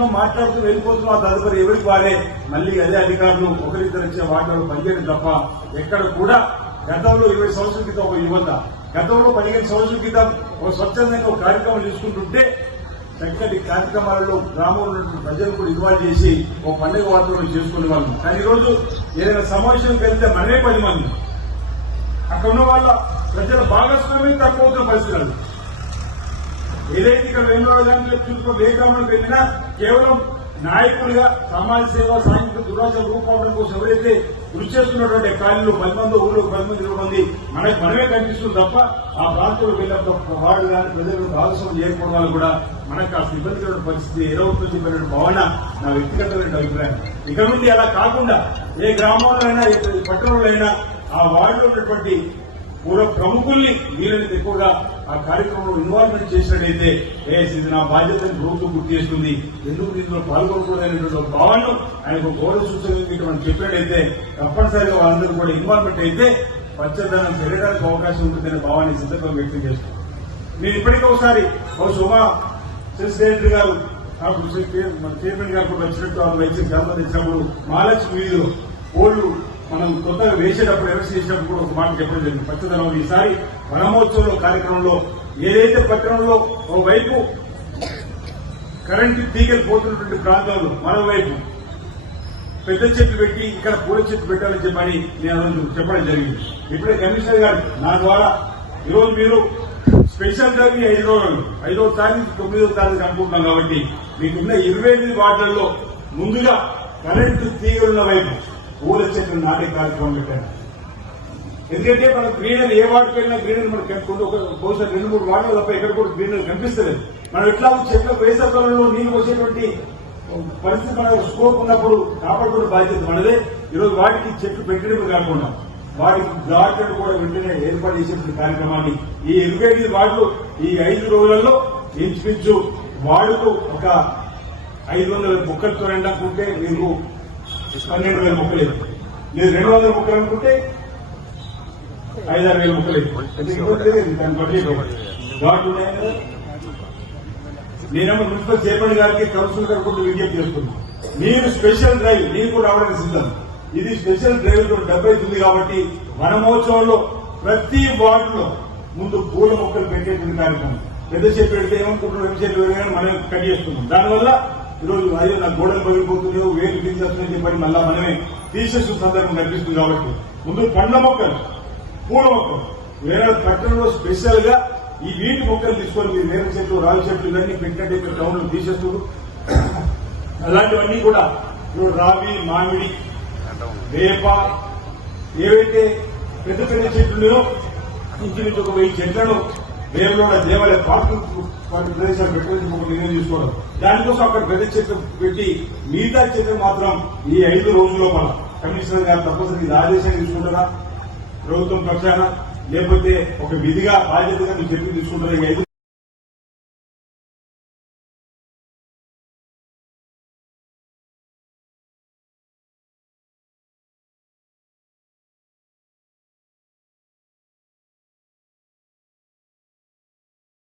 మాట్లాడుతూ వెళ్ళిపోతున్నాం ఆ తదుపరి ఎవరికి వారే మళ్ళీ అదే అధికారులు ఒకరిద్దరు ఇచ్చే వాటిలో పనిచేయడం తప్ప ఎక్కడ కూడా గతంలో ఇరవై సంవత్సరాల క్రితం ఒక యువత గతంలో పదిహేను సంవత్సరాల క్రితం ఒక స్వచ్ఛందంగా ఒక కార్యక్రమం చేసుకుంటుంటే చక్కటి కార్యక్రమాలలో గ్రామంలో ప్రజలు కూడా ఇన్వాల్వ్ చేసి ఒక పండుగ వాతావరణం చేసుకునే వాళ్ళు. కానీ ఈరోజు ఏదైనా సమావేశం కలిగితే మనమే పది మంది. అక్కడ ఉన్న వాళ్ళ ప్రజల భాగస్వామ్యం తక్కువ పరిస్థితులు. ఏదైతే ఇక్కడ వేణుగోడ గాంధీ చూసుకున్న వేగ్రామంలో కేవలం నాయకులుగా సమాజ సేవ సాంఘిక దురాశ రూపవడం కోసం ఎవరైతే కృషి చేస్తున్నటువంటి ఖాళీలు పది మంది ఊళ్ళో పది మంది ఇరవై మంది మనకి మనమే కనిపిస్తుంది తప్ప ఆ ప్రాంతంలో వెళ్ళినప్పుడు వాళ్ళు కానీ ప్రజలు భాగస్వామ్యం చేయకపోవడం వల్ల కూడా మనకు ఆ ఇబ్బందికరమైన పరిస్థితి ఎరవుతుంది చెప్పిన భావన నా వ్యక్తిగతమైన అభిప్రాయం. ఇక నుండి అలా కాకుండా ఏ గ్రామంలో అయినా ఏ పట్టణంలో అయినా ఆ వార్డులో ఉన్నటువంటి పూర్వ ప్రముఖుల్ని వీళ్ళని ఎక్కువగా ఆ కార్యక్రమంలో ఇన్వాల్వ్మెంట్ చేసినట్టయితే ఏఎస్ ఇది నా బాధ్యతను ప్రభుత్వం గుర్తు చేస్తుంది. ఎందుకు దీంట్లో పాల్గొనకూడదనేటువంటి ఒక భావనను ఆయనకు గౌరవ సూచనలు మనం చెప్పినట్టయితే తప్పనిసరిగా వాళ్ళందరూ కూడా ఇన్వాల్వ్మెంట్ అయితే పచ్చదనం పెరగడానికి అవకాశం ఉంటుందనే భావాన్ని సిద్ధంగా వ్యక్తం చేస్తున్నాం. నేను ఇప్పటికీ ఒకసారి ఒక సెక్రటరీ గారు చైర్మన్ గారు కూడా వచ్చినట్టు వాళ్ళు వచ్చి గ్రామం తెచ్చినప్పుడు మహాలక్ష్మి వీధులు మనం కొత్తగా వేసేటప్పుడు ఎలక్షన్ చేసినప్పుడు కూడా ఒక మాట చెప్పడం జరిగింది. పచ్చదనం ఈసారి వనమహోత్సవంలో కార్యక్రమంలో ఏదైతే పట్టణంలో ఓవైపు కరెంటు తీగలు పోతున్నటువంటి ప్రాంతాలు మరోవైపు పెద్ద చెట్లు పెట్టి ఇక్కడ పూల చెట్లు పెట్టాలని చెప్పని నేను రోజు చెప్పడం జరిగింది. ఇప్పుడే కమిషనర్ గారు నా ద్వారా ఈరోజు మీరు స్పెషల్ డ్రైవ్ ఈ ఐదు రోజులు ఐదో తారీఖు తొమ్మిదో తారీఖు అనుకుంటున్నాం కాబట్టి మీకున్న ఇరవై ఎనిమిది వార్డులలో ముందుగా కరెంటు తీగలున్న వైపు పూల చెట్లు నాటే కార్యక్రమం పెట్టాను ఎందుకంటే మనం గ్రీనరీ ఏ వాటికి వెళ్ళినా గ్రీనరీ మనం కనుక్కుంటూ ఒక బహుశా రెండు మూడు వాటర్ తప్ప ఎక్కడ కూడా గ్రీనరీ కనిపిస్తలేదు. మనం ఎట్లా చెట్ల వేసవికాలంలో నీళ్ళు వచ్చేటువంటి పరిస్థితి మన స్కోప్ ఉన్నప్పుడు కాపాడుకునే బాధ్యత మనదే. ఈరోజు వాటికి చెట్లు పెట్టడమే కాకుండా వాటికి గార్డెన్ కూడా వెంటనే ఏర్పాటు చేసేటువంటి కార్యక్రమాన్ని ఈ ఇరవై ఐదు వార్డులు ఈ ఐదు రోజులలో ఇంచుమించు వార్డుకు ఒక ఐదు వందల మొక్కలతో అనుకుంటే మీకు పన్నెండు వేల మొక్కలు లేదు రెండు వందల మొక్కలు అనుకుంటే ఐదారు వేల ముక్కలు దాని బడ్జెట్ ఘాట్ ఉన్నాయి కదా. నేనేమో మున్సిపల్ చైర్మన్ గారికి కౌన్సిల్ గారు కూడా విజ్ఞప్తి చేస్తున్నాను. మీరు స్పెషల్ డ్రైవ్ నీకు రావడానికి సిద్ధం. ఇది స్పెషల్ డ్రైవ్లో డెబ్బై ఉంది కాబట్టి వనమహోత్సవంలో ప్రతి వార్డులో ముందు పూల మొక్కలు పెట్టేటువంటి కార్యక్రమం. పెద్ద చెట్టు పెడితే ఏమనుకుంటున్నాం మనం కట్ చేస్తున్నాం. దానివల్ల ఈరోజు అయ్యో నా గోడలు పగిలిపోతున్నాయో వేలు తీసేస్తున్నాయని చెప్పని మళ్ళా మనమే. తీసేసిన సందర్భం కనిపిస్తుంది కాబట్టి. ముందు పండ్ల మొక్కలు పూల మొక్కలు. వేరే పట్టణంలో స్పెషల్గా ఈ వీటి మొక్కలు తీసుకొని మీరు వేరే చెట్లు రావి చెట్లు ఇవన్నీ పెట్టినట్టు ఇక్కడ టౌన్లో తీసేస్తారు అలాంటివన్నీ కూడా ఇప్పుడు రావి మామిడి వేప ఏవైతే పెద్ద పెద్ద చెట్లు ఉన్నాయో ఇంచుమించు ఒక వెయ్యి చెట్లను వేమలోడ దేవాలయ పార్కింగ్ వాటి ప్రదేశాలు పెట్టుకుని ఒక నిర్ణయం తీసుకోవడం. దానికోసం అక్కడ పెద్ద చెట్లు పెట్టి మిగతా చెట్లు మాత్రం ఈ ఐదు రోజుల లోపల కమిషనర్ గారు తప్పనిసరి ఇది తీసుకుంటారా? ప్రభుత్వం పక్షాన లేకపోతే ఒక విధిగా బాధ్యతగా మీరు చెప్పి తీసుకుంటారా? ఈ ఐదు